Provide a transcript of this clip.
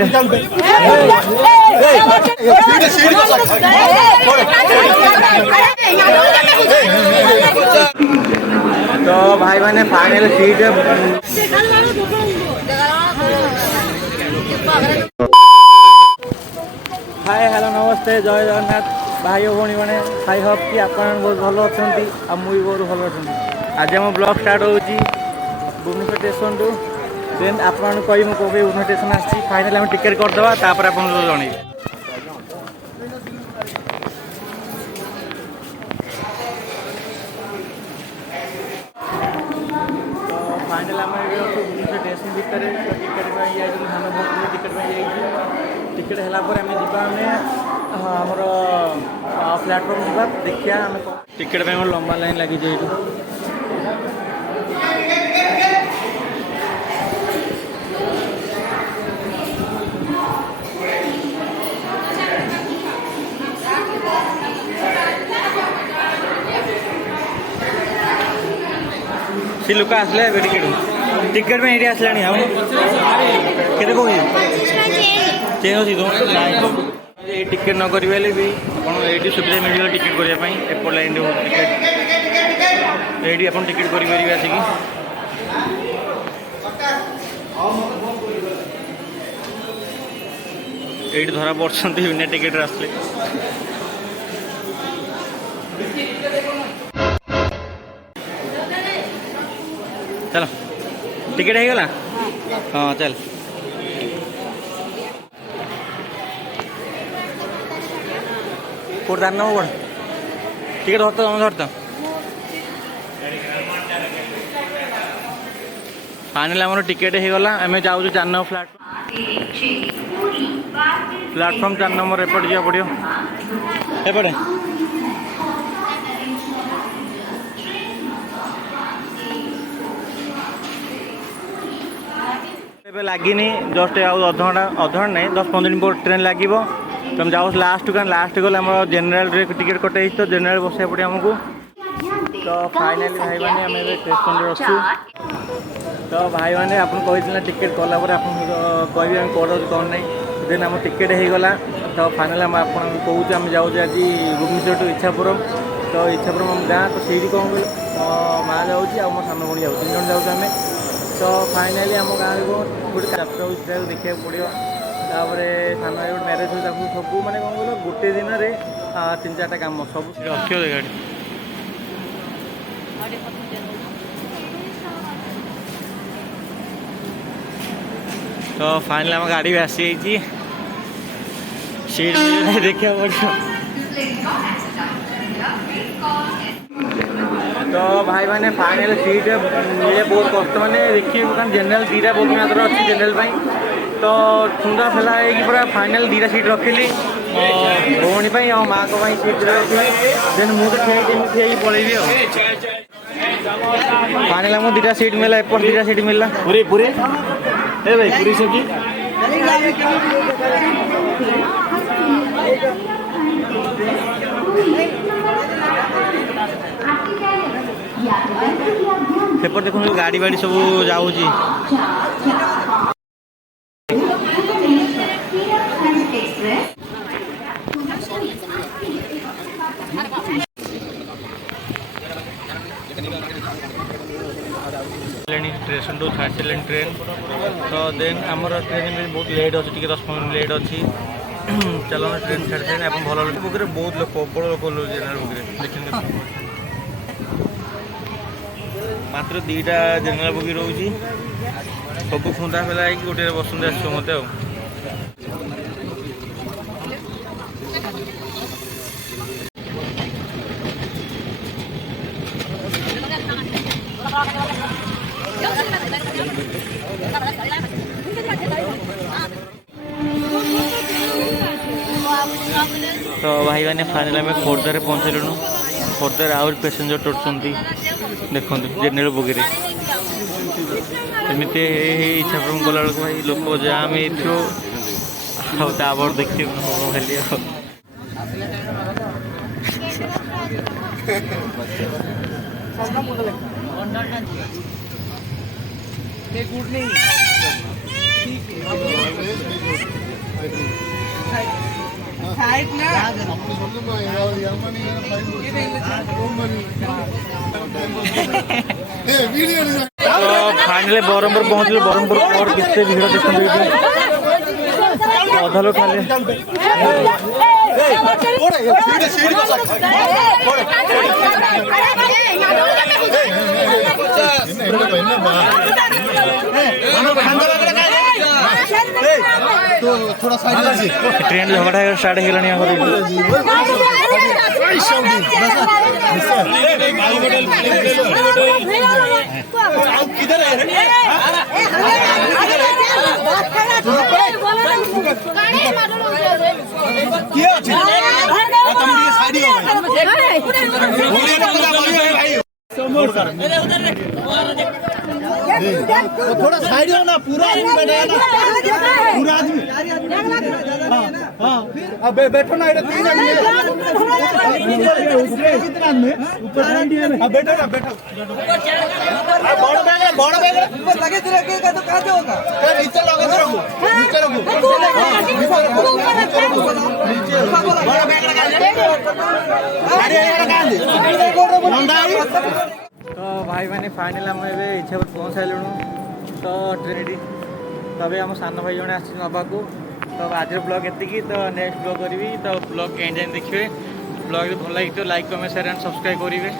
तो भाई मैंने फाइनल सीट हाय हेलो नमस्ते जय जगन्नाथ भाई भौणी मैंने आई होप कि आप बहुत भल अच्छा मुझे बहुत भल अच्छा आज आम ब्लॉग स्टार्ट हो भुवनेश्वर स्टेशन टू देन आपको कही मुझे भुवनेश्वर स्टेशन आसी फाइनल आम टिकेट करदे तापर आप जन फाइनल आम भुवनेश्वर स्टेशन भितर टिकेट धान भोग टिकेट टिकेट है आम आमर प्लाटफर्म जा देखिए आम टिकेट लंबा लाइन लगी सी लोक आसले टिकेट टिकेट में ये आसला हम केते कौन चेंज अच्छी तुम ये टिकेट न करें भी आप सुविधा मिल टिकेट करने एपट लाइन हो टिकेट ये आप टिकेट करेंगे आसिक ये धरा पड़ते बिना टिकेट आसले चलो टिकेट हो गला हाँ चल कोड दान कोड टिकेट धरता तुम धरता फाइनल आम टिकेट हो गला आम जाऊँ 4 नंबर प्लाटफर्म 4 नंबर एपट जा पड़ो एपटे लगे जस्ट अध घंटा नहीं 10-15 मिनट ट्रेन लगे तुम जाओ लास्ट गले आम जेनेल टिकेट कटे तो जेनेल बसा पड़े आमको तो फाइनाली भाई मैंने आम स्टेशन अच्छु तो भाई मैंने आपको कही टिकेट कला कह कौन कौन ना देन आम टिकेट हो गला तो फाइनाल आम आपको कहूँ आम जाऊँ आज भुवनेश्वर टू इच्छापुरम तो इच्छापुरम आम गाँ तो सीटी कौन कह तो माँ जाऊँ मो सान भाई जाऊँ 3 जन जाऊँ आम तो फाइनाली आम गाँव गोटे जात्रा देखा पड़ो तापर सान भाई गोटे मैरेज हो सब मैंने कौन कह गोटे दिन में 3-4टा कम सब रखियो गाड़ी तो फाइनल आम गाड़ी भी आसी सीट देखा पड़ो तो भाई मैंने फाइनल सीट ये बहुत कष्ट मैंने देखिए जेनेल 2टा बहुत मात्र अच्छी जेनेल तो सुंदर फेला पूरा फाइनल 2टा सीट रखिली भौणी और माँ को सीट रखी देन मुझे ठे पलैबी फाइनल आमको 2टा सीट मिला एपट 2टा सीट मिलला पूरी पूरी ए भाई पूरी सब्जी पेपर देखो गाड़ी बाड़ी सब जाऊँ स्टेशन टू छाड़ सारे ट्रेन तो देन आमर ट्रेन बहुत लेट अच्छी 10-15 मिनट लेट अच्छी चलो ट्रेन छाड़ सारे आप भल बुक बहुत लोग प्रबल लोक जेनेल बुक देखिए मात्र 2टा जेनेल बुक रोचे सब खुंदा फेला गोटे बसंत आस मत तो भाई मैंने फाइनल आम खोर्धार पहुँचलुनु खोर्धार आउट पैसेंजर टुटुंट देखो जेनेल बोगी एमती इच्छापुरम गला बेलू भाई लोक जाम होपर देखिए खाली फाइनली बरहमपुर पहुंचल बरहमपुर और कितने भीड़ देखते अधा लोग खाली तो थोड़ा साइड ट्रेन झगड़ा स्टार्ट तो थोड़ा साइड हो ना पूरा आदमी बैठेगा ना पूरा आदमी हाँ अब बैठो ना इधर 3 आदमी कितना आदमी ऊपर अब बैठो ना बैठो बड़ा बैग ऊपर लगे तो रखेगा तो कहाँ होगा नीचे रखो बड़ा बैग तो भाई मैंने फाइनल आम इच्छा पहुँच सारूँ तो ट्रेन तब आम सान भाई जड़े आसवाक तो आज ब्लॉग एति तो नेक्स्ट ब्लॉग करी तो ब्लॉग एंड देखिए ब्लॉग भल लगी तो like comment share and subscribe करेंगे।